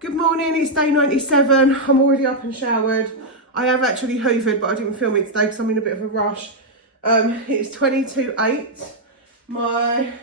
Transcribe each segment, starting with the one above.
Good morning, it's day 97. I'm already up and showered. I have actually hoovered, but I didn't film it today because I'm in a bit of a rush. It's 22:08. My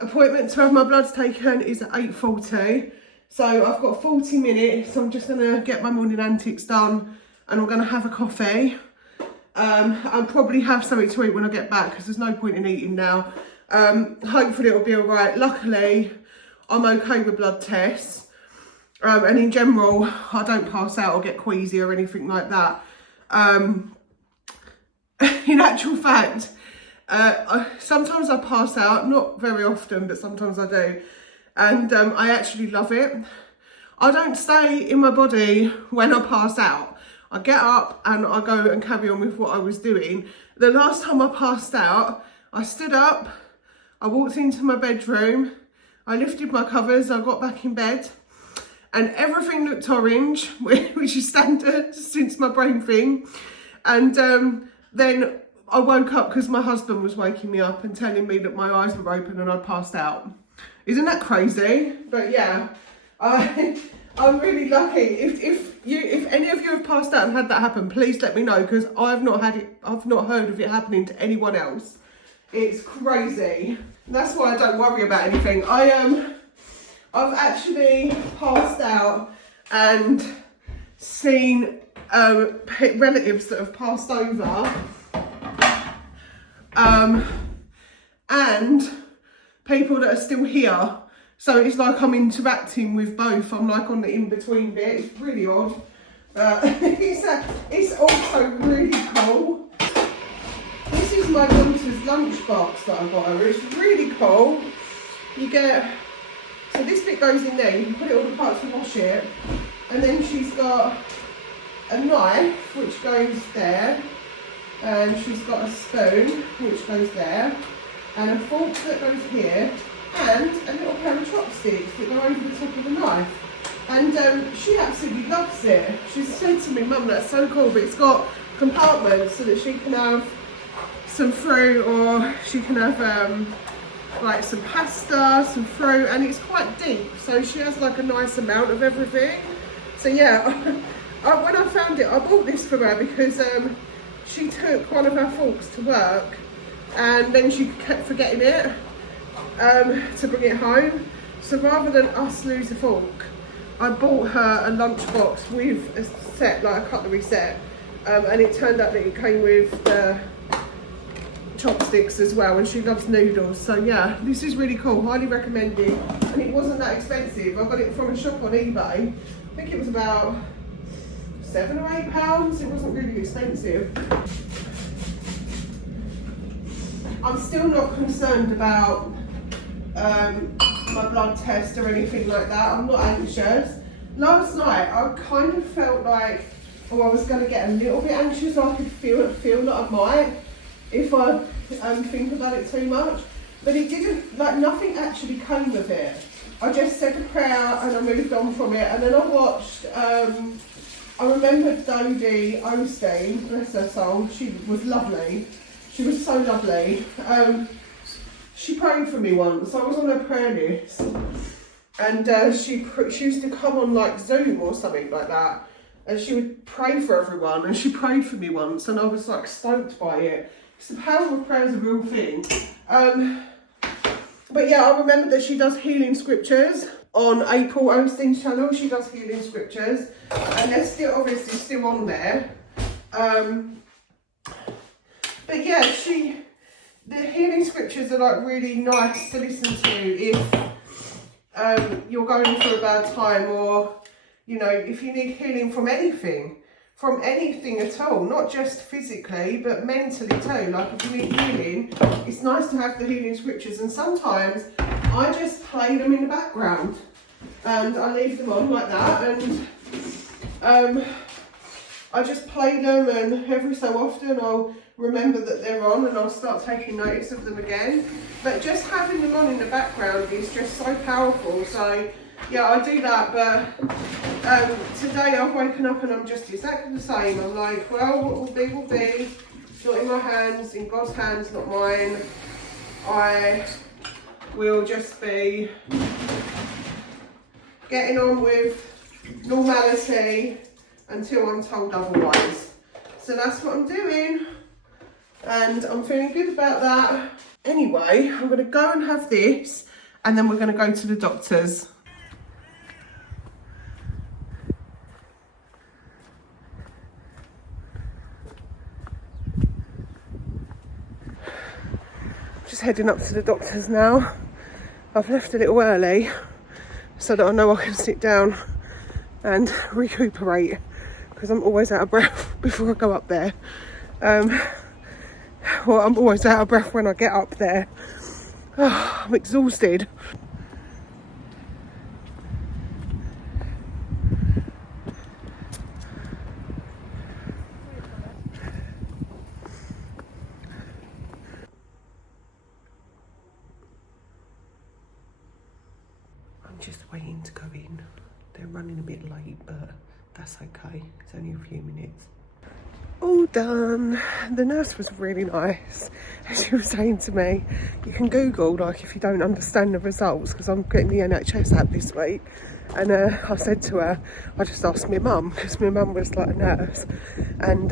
appointment to have my bloods taken is at 8:40. So I've got 40 minutes. I'm just gonna get my morning antics done and I'm gonna have a coffee. I'll probably have something to eat when I get back because there's no point in eating now. Hopefully it'll be all right. Luckily, I'm okay with blood tests. And in general, I don't pass out or get queasy or anything like that. In actual fact, sometimes I pass out, not very often, but sometimes I do. And I actually love it. I don't stay in my body when I pass out. I get up and I go and carry on with what I was doing. The last time I passed out, I stood up, I walked into my bedroom, I lifted my covers, I got back in bed, and everything looked orange, which is standard since my brain thing. And then I woke up because my husband was waking me up and telling me that my eyes were open and I'd passed out. Isn't that crazy? But yeah, I'm really lucky. If any of you have passed out and had that happen, please let me know because I've not heard of it happening to anyone else. It's crazy. That's why I don't worry about anything. I've actually passed out and seen relatives that have passed over and people that are still here. So it's like I'm interacting with both. I'm like on the in-between bit. It's really odd. It's also really cool. This is my daughter's lunchbox that I got her. It's really cool. You get... So this bit goes in there, you can put it all apart to wash it. And then she's got a knife, which goes there. And she's got a spoon, which goes there. And a fork that goes here. And a little pair of chopsticks that go over the top of the knife. And she absolutely loves it. She said to me, Mum, that's so cool, but it's got compartments so that she can have some fruit or she can have like some pasta, some fruit, and it's quite deep, so she has like a nice amount of everything. So yeah, when I found it, I bought this for her because she took one of her forks to work and then she kept forgetting it to bring it home. So rather than us lose a fork, I bought her a lunchbox with a set, like a cutlery set, and it turned out that it came with the chopsticks as well, and she loves noodles. So yeah, this is really cool, highly recommended, and it wasn't that expensive. I got it from a shop on eBay. I think it was about £7 or £8. It wasn't really expensive. I'm still not concerned about my blood test or anything like that. I'm not anxious. Last night I kind of felt like I was going to get a little bit anxious. I could feel that I might if I think about it too much, but it didn't, like nothing actually came of it. I just said a prayer and I moved on from it. And then I watched, I remembered Dodie Osteen, bless her soul. She was lovely. She was so lovely. She prayed for me once. I was on her prayer list, and she used to come on like Zoom or something like that, and she would pray for everyone. And she prayed for me once, and I was like stoked by it. So the power of prayer is a real thing. But yeah, I remember that she does healing scriptures on April Osteen's channel. She does healing scriptures, and they're still obviously still on there. But yeah, the healing scriptures are like really nice to listen to if you're going through a bad time, or you know, if you need healing from anything at all, not just physically but mentally too. Like if you need healing, it's nice to have the healing scriptures, and sometimes I just play them in the background and I leave them on like that, and I just play them, and every so often I'll remember that they're on and I'll start taking notice of them again. But just having them on in the background is just so powerful. So yeah, I do that. But today I've woken up and I'm just exactly the same. I'm like, well, what will be will be. It's not in my hands, in God's hands, not mine. I will just be getting on with normality until I'm told otherwise. So that's what I'm doing, and I'm feeling good about that. Anyway, I'm going to go and have this, and then we're going to go to the doctor's. Just heading up to the doctor's now. I've left a little early so that I know I can sit down and recuperate, because I'm always out of breath before I go up there. Well, I'm always out of breath when I get up there. Oh, I'm exhausted. I'm just waiting to go in. They're running a bit late, but that's okay. It's only a few minutes. All done. The nurse was really nice. She was saying to me, you can Google, like, if you don't understand the results, because I'm getting the NHS app this week. And I said to her, I just asked my mum, because my mum was like a nurse. And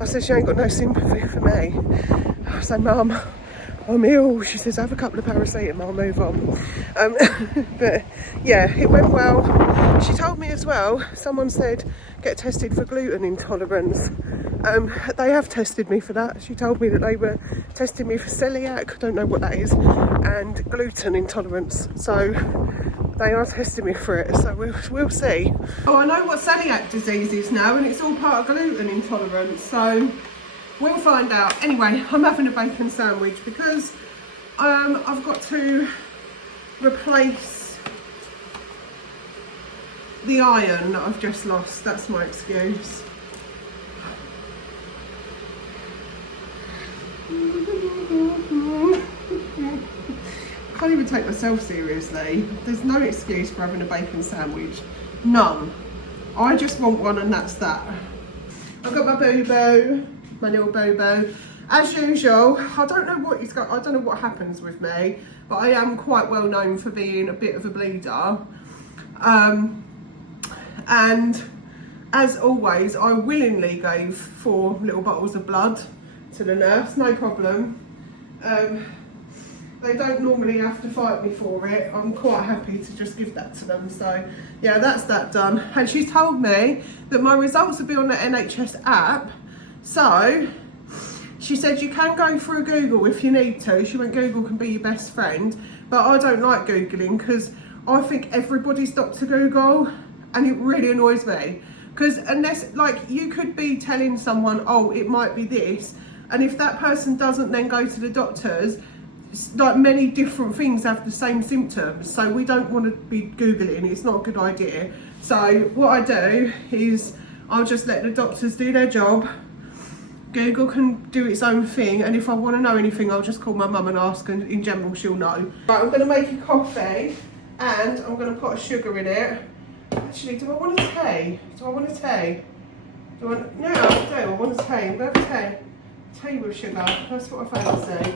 I said, she ain't got no sympathy for me. I said, Mum, I'm ill. She says, have a couple of paracetamol, move on. But yeah, it went well. She told me as well, someone said, get tested for gluten intolerance. They have tested me for that. She told me that they were testing me for celiac, I don't know what that is, and gluten intolerance. So they are testing me for it, so we'll see. Oh, I know what celiac disease is now, and it's all part of gluten intolerance, so we'll find out. Anyway, I'm having a bacon sandwich because I've got to replace the iron that I've just lost. That's my excuse. I can't even take myself seriously. There's no excuse for having a bacon sandwich. None. I just want one, and that's that. I've got my Bobo, my little Bobo. As usual, I don't know what he's got. I don't know what happens with me, but I am quite well known for being a bit of a bleeder. And as always, I willingly gave 4 little bottles of blood to the nurse, no problem. They don't normally have to fight me for it. I'm quite happy to just give that to them. So yeah, that's that done. And she's told me that my results will be on the NHS app. So she said you can go through Google if you need to. She went, Google can be your best friend. But I don't like Googling because I think everybody's Dr. Google, and it really annoys me. Because unless, like, you could be telling someone, oh, it might be this, and if that person doesn't then go to the doctors, like, many different things have the same symptoms. So we don't want to be Googling. It's not a good idea. So what I do is I'll just let the doctors do their job. Google can do its own thing, and if I want to know anything, I'll just call my mum and ask, and in general she'll know. Right, I'm going to make a coffee, and I'm going to put a sugar in it. Actually, do I want a tea? No, I want a tea. I'm going to have tea with sugar. That's what I fancy.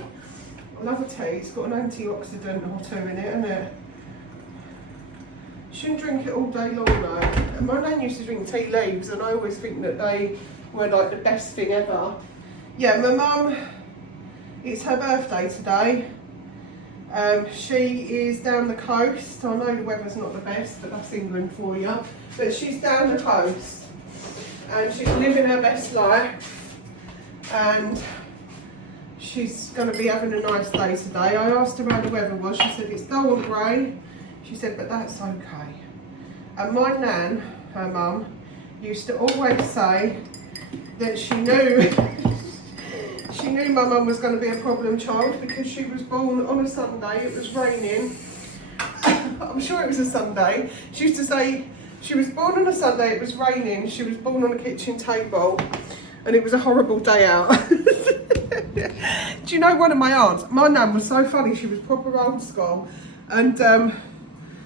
I love a tea. It's got an antioxidant or 2 in it, isn't it? Shouldn't drink it all day long though. My nan used to drink tea leaves, and I always think that they were like the best thing ever. Yeah, my mum, it's her birthday today. She is down the coast. I know the weather's not the best, but that's England for you. But she's down the coast, and she's living her best life, and she's going to be having a nice day today. I asked her how the weather was. She said it's dull and grey. She said, but that's okay. And my nan, her mum, used to always say that she knew my mum was going to be a problem child because she was born on a Sunday. It was raining. I'm sure it was a Sunday. She used to say she was born on a Sunday, it was raining, she was born on a kitchen table, and it was a horrible day out. Do you know one of my aunts? My nan was so funny. She was proper old school, and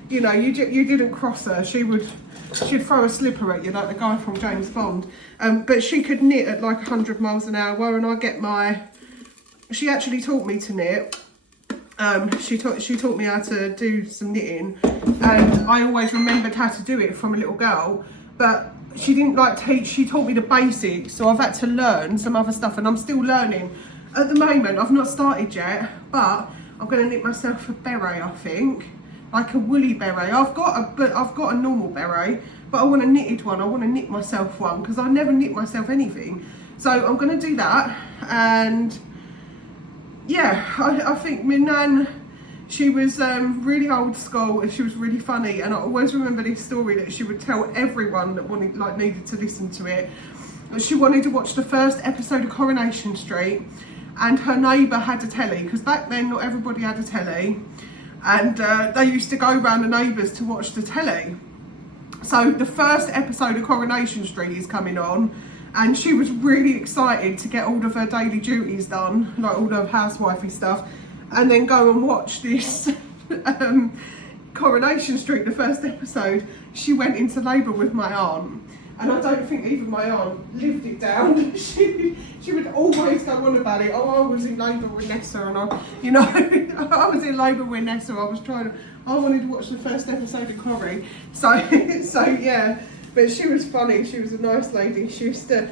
you know, you didn't cross her. She'd throw a slipper at you like the guy from James Bond. But she could knit at like 100 miles an hour, and she actually taught me to knit. she taught me how to do some knitting, and I always remembered how to do it from a little girl, but she didn't like teach. She taught me the basics, so I've had to learn some other stuff, and I'm still learning. At the moment, I've not started yet, but I'm going to knit myself a beret, I think, like a woolly beret. I've got a normal beret, but I want a knitted one. I want to knit myself one because I never knit myself anything. So I'm going to do that. And yeah, I think my nan, she was really old school and she was really funny. And I always remember this story that she would tell everyone that needed to listen to it. She wanted to watch the first episode of Coronation Street, and her neighbour had a telly, because back then not everybody had a telly, and they used to go around the neighbours to watch the telly. So the first episode of Coronation Street is coming on, and she was really excited to get all of her daily duties done, like all the housewifey stuff, and then go and watch this Coronation Street, the first episode. She went into labour with my aunt, and I don't think even my aunt lived it down. She would always go on about it. Oh, I was in labour with Nessa, and I was in labour with Nessa. I wanted to watch the first episode of Corrie. So yeah, but she was funny. She was a nice lady. She used to,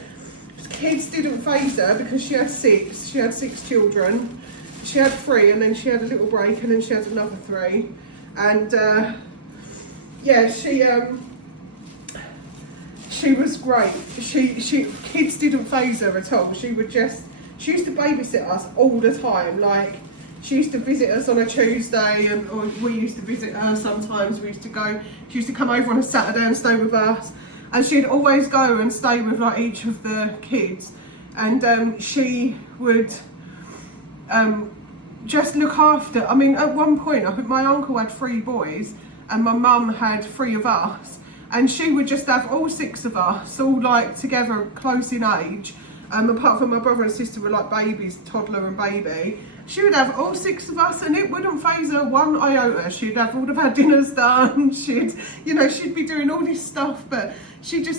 kids didn't faze her because she had six. She had 6 children. She had 3, and then she had a little break, and then she had another 3. And yeah, she was great. Kids didn't faze her at all. She used to babysit us all the time. Like, she used to visit us on a Tuesday, or we used to visit her sometimes. She used to come over on a Saturday and stay with us. And she'd always go and stay with like each of the kids. And she would just look after. I mean, at one point, I think my uncle had 3 boys and my mum had 3 of us. And she would just have all 6 of us, all like together, close in age. Apart from my brother and sister were like babies, toddler and baby. She would have all 6 of us, and it wouldn't faze her one iota. She'd have all of her dinners done. She'd be doing all this stuff, but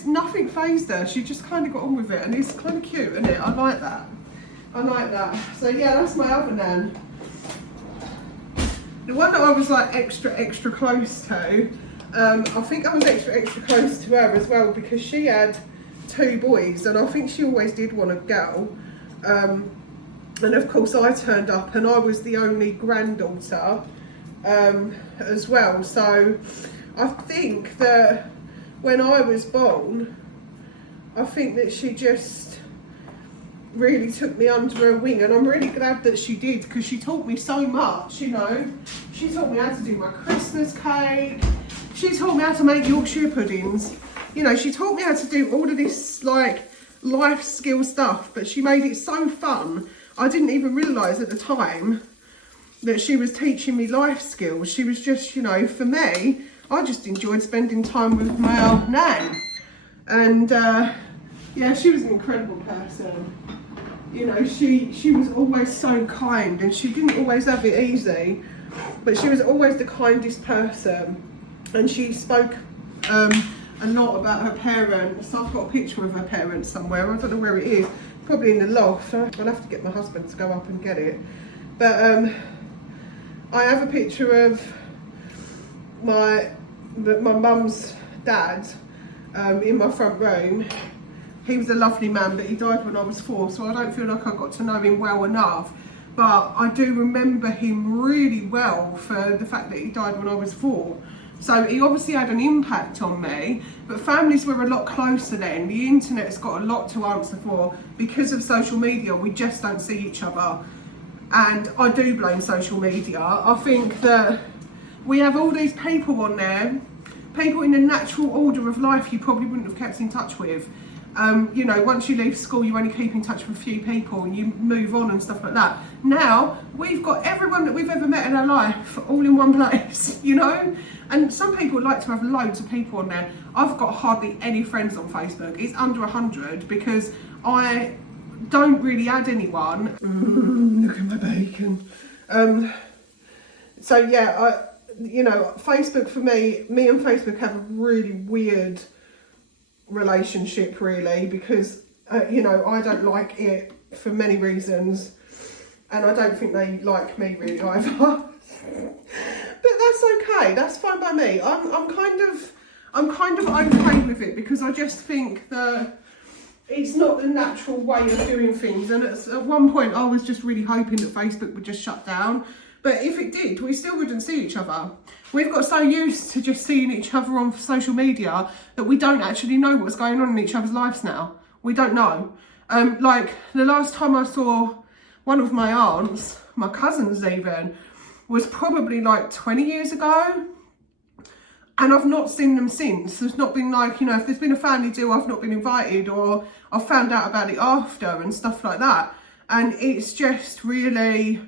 nothing fazed her. She just kind of got on with it, and it's kind of cute, isn't it? I like that. So yeah, that's my other nan. The one that I was like extra close to. I think I was extra close to her as well because she had 2 boys, and I think she always did want a girl. And of course I turned up, and I was the only granddaughter as well. So I think that when I was born, I think that she just really took me under her wing, and I'm really glad that she did, because she taught me so much. She taught me how to do my Christmas cake. She taught me how to make Yorkshire puddings. She taught me how to do all of this like life skill stuff, but she made it so fun. I didn't even realise at the time that she was teaching me life skills. She was just, for me, I just enjoyed spending time with my old nan. And yeah, she was an incredible person. She was always so kind, and she didn't always have it easy, but she was always the kindest person. And she spoke a lot about her parents. I've got a picture of her parents somewhere. I don't know where it is. Probably in the loft. I'll have to get my husband to go up and get it. But I have a picture of my mum's dad in my front room. He was a lovely man, but he died when I was 4, so I don't feel like I got to know him well enough. But I do remember him really well for the fact that he died when I was 4. So he obviously had an impact on me, but families were a lot closer then. The internet's got a lot to answer for. Because of social media, we just don't see each other. And I do blame social media. I think that we have all these people on there, people in the natural order of life you probably wouldn't have kept in touch with. Once you leave school, you only keep in touch with a few people and you move on and stuff like that. Now, we've got everyone that we've ever met in our life all in one place, And some people like to have loads of people on there. I've got hardly any friends on Facebook. It's under 100 because I don't really add anyone. Look at my bacon. So yeah, Facebook for me and Facebook have a really weird relationship really, because I don't like it for many reasons. and I don't think they like me really either. But that's okay. That's fine by me. I'm kind of okay with it, because I just think that it's not the natural way of doing things. And at one point, I was just really hoping that Facebook would just shut down. But if it did, we still wouldn't see each other. We've got so used to just seeing each other on social media that we don't actually know what's going on in each other's lives now. We don't know. Like the last time I saw one of my aunts, my cousins even, was probably like 20 years ago. And I've not seen them since. There's not been like, you know, if there's been a family do, I've not been invited, or I've found out about it after and stuff like that. And it's just really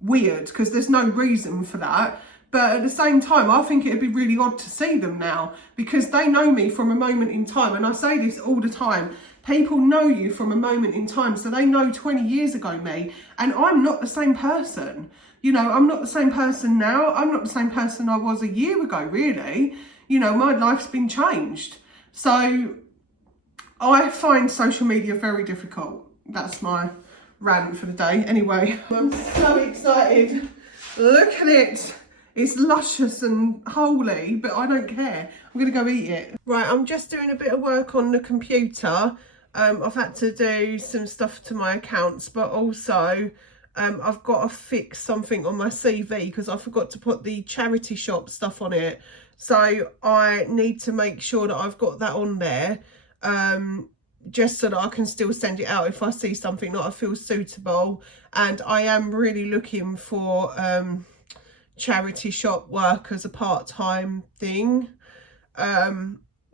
weird, because there's no reason for that. But at the same time, I think it'd be really odd to see them now, because they know me from a moment in time. And I say this all the time. People know you from a moment in time. So they know 20 years ago me, and I'm not the same person. You know, I'm not the same person now. I'm not the same person I was a year ago, really. You know, my life's been changed. So I find social media very difficult. That's my rant for the day. Anyway, I'm so excited. Look at it. It's luscious and holy, but I don't care. I'm going to go eat it. Right, I'm just doing a bit of work on the computer. I've had to do some stuff to my accounts, but also I've got to fix something on my CV, because I forgot to put the charity shop stuff on it. So I need to make sure that I've got that on there, just so that I can still send it out if I see something that I feel suitable. And I am really looking for charity shop work as a part-time thing.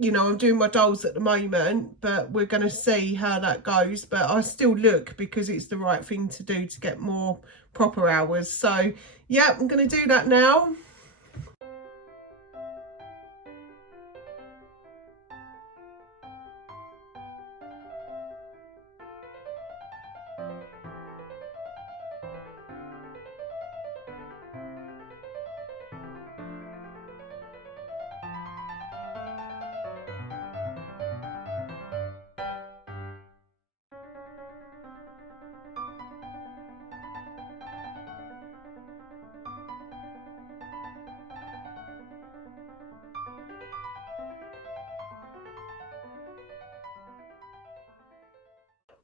You know, I'm doing my dolls at the moment, but we're going to see how that goes. But I still look, because it's the right thing to do to get more proper hours. So yeah, I'm going to do that now.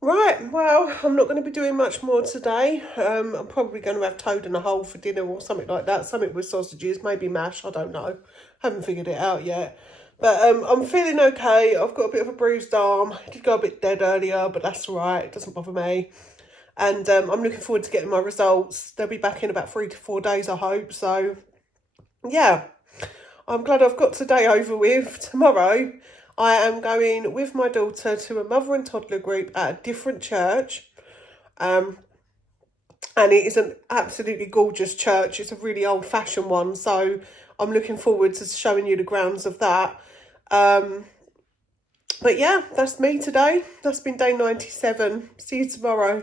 Right, well, I'm not going to be doing much more today. I'm probably going to have toad in a hole for dinner or something like that. Something with sausages, maybe mash, I don't know. Haven't figured it out yet. But I'm feeling okay. I've got a bit of a bruised arm. I did go a bit dead earlier, but that's all right. It doesn't bother me. And I'm looking forward to getting my results. They'll be back in about 3 to 4 days, I hope. So, yeah, I'm glad I've got today over with. Tomorrow, I am going with my daughter to a mother and toddler group at a different church. And it is an absolutely gorgeous church. It's a really old-fashioned one. So I'm looking forward to showing you the grounds of that. But yeah, that's me today. That's been day 97. See you tomorrow.